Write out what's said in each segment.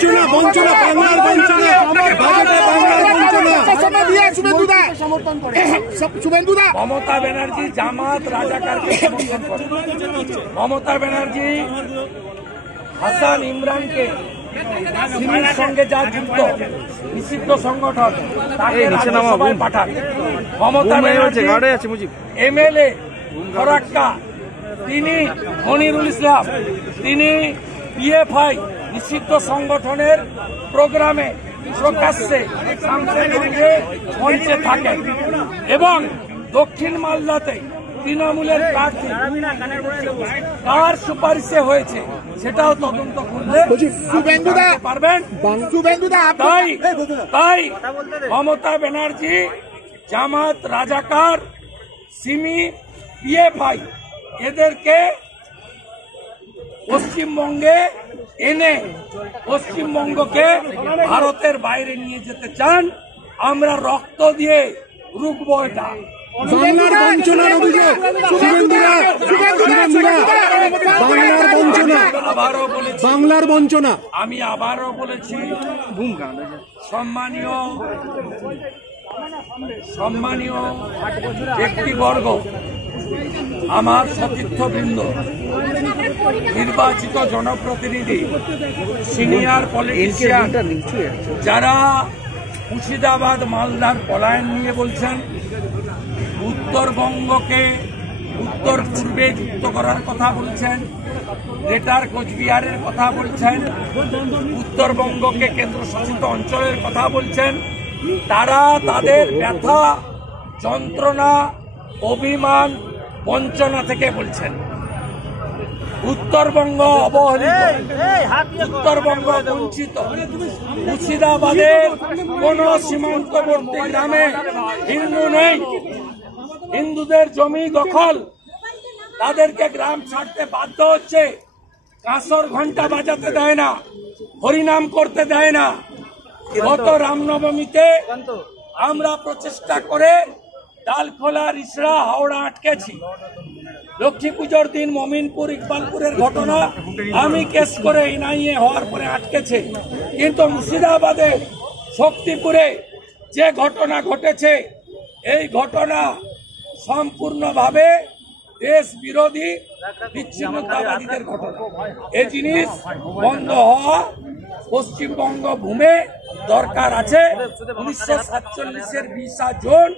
বঞ্চনা বঞ্চনা বাংলার বঞ্চনা বাংলার বঞ্চনা শুভেন্দুদা। মমতা ব্যানার্জি জামাত রাজাকারকে সমর্থন করে। মমতা ব্যানার্জি হাসান ইমরানকে সিমির সঙ্গে যা যুক্ত নিষিদ্ধ সংগঠন তাকে রাজ্যসভায় পাঠান। মমতা ব্যানার্জি এমএলএ ফরাক্কা তিনি মনিরুল ইসলাম তিনি পিএফআই নিষিদ্ধ সংগঠনের প্রোগ্রামে প্রকাশ্যে শামসেরগঞ্জে মঞ্চে থাকেন এবং দক্ষিণ মালদাতে তৃণমূলের প্রার্থী কার সুপারিশে হয়েছে সেটাও তদন্ত করলে পারবেন। তাই মমতা ব্যানার্জি জামাত রাজাকার সিমি পিএফআই এদেরকে পশ্চিমবঙ্গে এনে পশ্চিমবঙ্গকে ভারতের বাইরে নিয়ে যেতে চান। আমরা রক্ত দিয়ে রুখবো এটা। বাংলার বঞ্চনার অভিযোগ বাংলার বঞ্চনা আবারও বলেছি বাংলার বঞ্চনা। আমি আবারও বলেছি সম্মানীয় ব্যক্তিবর্গ আমার সতীর্থবৃন্দ নির্বাচিত জনপ্রতিনিধি সিনিয়র পলিটিশিয়ান যারা মুর্শিদাবাদ মালদার পলায়ন নিয়ে বলছেন, উত্তরবঙ্গকে উত্তর পূর্বে যুক্ত করার কথা বলছেন, গ্রেটার কোচবিহারের কথা বলছেন, উত্তরবঙ্গকে কেন্দ্রশাসিত অঞ্চলের কথা বলছেন, তারা তাদের ব্যথা যন্ত্রণা অভিমান বঞ্চনা থেকে বলছেন। উত্তরবঙ্গ অবহেলিত, উত্তরবঙ্গ বঞ্চিত। মুর্শিদাবাদের কোন সীমান্তবর্তী গ্রামে হিন্দু নেই। হিন্দুদের জমি দখল, তাদেরকে গ্রাম ছাড়তে বাধ্য হচ্ছে। কাঁসর ঘন্টা বাজাতে দেয় না, হরিনাম করতে দেয় না। গত রামনবমীতে আমরা প্রচেষ্টা করে ডালখোলা রিসড়া হাওড়া আটকেছি। লক্ষ্মী পুজোর দিন মমিনপুর ইকবালপুরের ঘটনা আমি কেস করে এনআইএ হওয়ার পরে আটকেছে। কিন্তু মুর্শিদাবাদে শক্তিপুরে যে ঘটনা ঘটেছে এই ঘটনা সম্পূর্ণভাবে দেশ বিরোধী বিচ্ছিন্নতাবাদীদের ঘটনা। এই জিনিস বন্ধ হওয়া পশ্চিমবঙ্গ ভূমে দরকার আছে। 1947-এর 20 জুন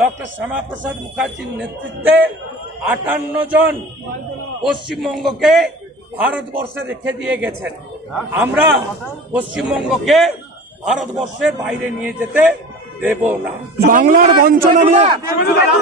ডক্টর শ্যামাপ্রসাদ মুখার্জির নেতৃত্বে 58 জন পশ্চিমবঙ্গকে ভারতবর্ষে রেখে দিয়ে গেছেন। আমরা পশ্চিমবঙ্গকে ভারতবর্ষের বাইরে নিয়ে যেতে দেব না। বাংলার বঞ্চনা নিয়ে